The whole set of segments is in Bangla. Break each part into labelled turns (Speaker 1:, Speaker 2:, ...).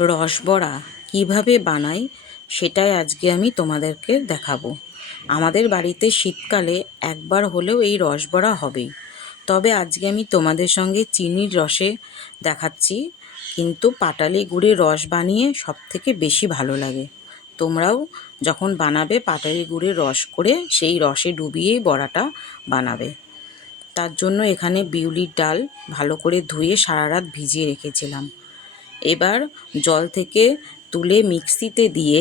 Speaker 1: রসবড়া কীভাবে বানাই সেটাই আজকে আমি তোমাদেরকে দেখাবো। আমাদের বাড়িতে শীতকালে একবার হলেও এই রসবড়া হবেই। তবে আজকে আমি তোমাদের সঙ্গে চিনির রসে দেখাচ্ছি, কিন্তু পাটালি গুড়ের রস বানিয়ে সব থেকে বেশি ভালো লাগে। তোমরাও যখন বানাবে পাটালি গুড়ের রস করে সেই রসে ডুবিয়েই বড়াটা বানাবে। তার জন্য এখানে বিউলির ডাল ভালো করে ধুয়ে সারা রাত ভিজিয়ে রেখেছিলাম। এবার জল থেকে তুলে মিক্সিতে দিয়ে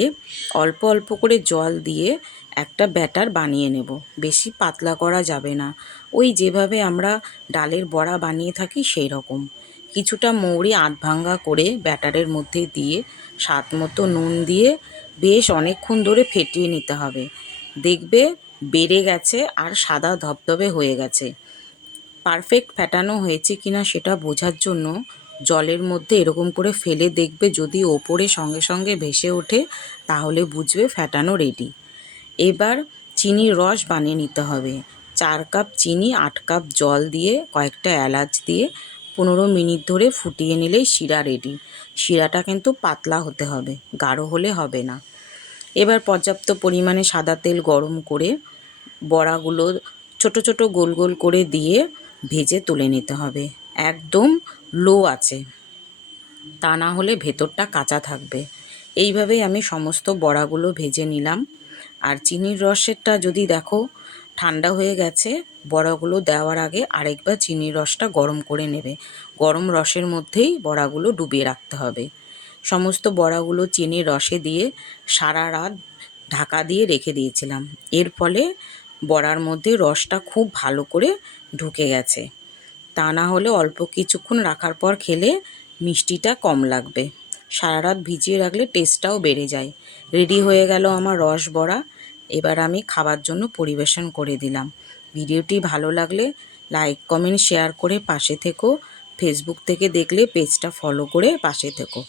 Speaker 1: অল্প অল্প করে জল দিয়ে একটা ব্যাটার বানিয়ে নেব। বেশি পাতলা করা যাবে না। ওই যেভাবে আমরা ডালের বড়া বানিয়ে থাকি সেই রকম। কিছুটা মৌরি আধ ভাঙ্গা করে ব্যাটারের মধ্যে দিয়ে স্বাদ মতো নুন দিয়ে বেশ অনেকক্ষণ ধরে ফেটিয়ে নিতে হবে। দেখবে বেড়ে গেছে আর সাদা ধবধবে হয়ে গেছে। পারফেক্ট ফ্যাটানো হয়েছে কিনা সেটা বোঝার জন্য জলের মধ্যে এরকম করে ফেলে দেখবে যদি ওপরে সঙ্গে সঙ্গে ভেসে ওঠে, তাহলে বুঝবে ফ্যাটানো রেডি এবার চিনির রস বানিয়ে নিতে হবে। চার কাপ চিনি, আট কাপ জল দিয়ে কয়েকটা এলাচ দিয়ে পনেরো মিনিট ধরে ফুটিয়ে নিলেই শিরা রেডি শিরাটা কিন্তু পাতলা হতে হবে, গাঢ় হলে হবে না। এবার পর্যাপ্ত পরিমাণে সাদা তেল গরম করে বড়াগুলো ছোট ছোট গোল গোল করে দিয়ে ভেজে তুলে নিতে হবে। একদম লো আছে। তা না হলে ভেতরটা কাঁচা থাকবে। এইভাবেই আমি সমস্ত বড়াগুলো ভেজে নিলাম। আর চিনির রসেরটা যদি দেখো, ঠান্ডা হয়ে গেছে, বড়াগুলো দেওয়ার আগে আরেকবার চিনির রসটা গরম করে নেবে। গরম রসের মধ্যেই বড়াগুলো ডুবিয়ে রাখতে হবে। সমস্ত বড়াগুলো চিনির রসে দিয়ে সারা রাত ঢাকা দিয়ে রেখে দিয়েছিলাম। এর ফলে বড়ার মধ্যে রসটা খুব ভালো করে ঢুকে গেছে। তা না হলে অল্প কিছুক্ষণ রাখার পর খেলে মিষ্টিটা কম লাগবে। সারা রাত ভিজিয়ে রাখলে টেস্টটাও বেড়ে যায়। রেডি হয়ে গেল আমার রস বড়া। এবার আমি খাবার জন্য পরিবেশন করে দিলাম। ভিডিওটি ভালো লাগলে লাইক, কমেন্ট, শেয়ার করে পাশে থেকো। ফেসবুক থেকে দেখলে পেজটা ফলো করে পাশে থেকো।